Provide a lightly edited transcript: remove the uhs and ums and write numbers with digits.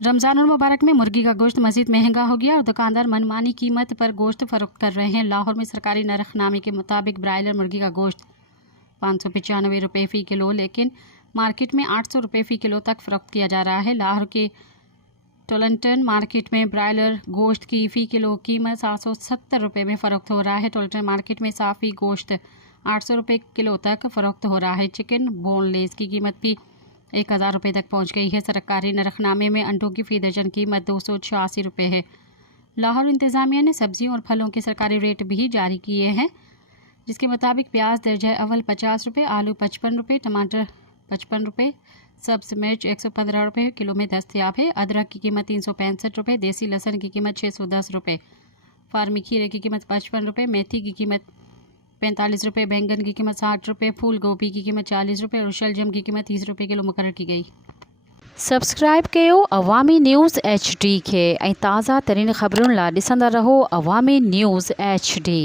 रमज़ानुल मुबारक में मुर्गी का गोश्त मज़ीद महंगा हो गया और दुकानदार मनमानी कीमत पर गोश्त फ़रोख्त कर रहे हैं। लाहौर में सरकारी नरखनामे के मुताबिक ब्रायलर मुर्गी का गोश्त 595 रुपये फ़ी किलो, लेकिन मार्केट में 800 रुपये फ़ी किलो तक फ़रोख्त किया जा रहा है। लाहौर के टोलंटन मार्केट में ब्रायलर गोश्त की फ़ी किलो कीमत 770 रुपये में फ़रोख्त हो रहा है। टोलंटन मार्केट में साफ़ी गोश्त 800 रुपये किलो तक फ़रोख्त हो रहा है। चिकन बोनलेस की कीमत भी 1000 रुपये तक पहुंच गई है। सरकारी नरखनामे में अंडों की फ़ी दर्जन कीमत 286 रुपये है। लाहौर इंतज़ामिया ने सब्जियों और फलों के सरकारी रेट भी जारी किए हैं, जिसके मुताबिक प्याज दर्जा अव्वल 50 रुपये, आलू 55 रुपये, टमाटर 55 रुपये, सब्ज़ मिर्च 115 रुपये किलो में दस्तयाब है। अदरक की कीमत 365 रुपये, देसी लहसुन की कीमत 610 रुपये, फार्मी खीरे की कीमत 55 रुपये, मेथी की कीमत 45 रुपये, बैंगन की कीमत 60 रुपये, फूल गोभी की कीमत 40 रुपये और शलजम की कीमत 30 रुपये किलो मुकर्रर की गई। सब्सक्राइब कयो अवामी न्यूज़ HD खे ऐं ताज़ा तरीन ख़बरुनि लाइ ॾिसंदा रहो अवामी न्यूज़ HD।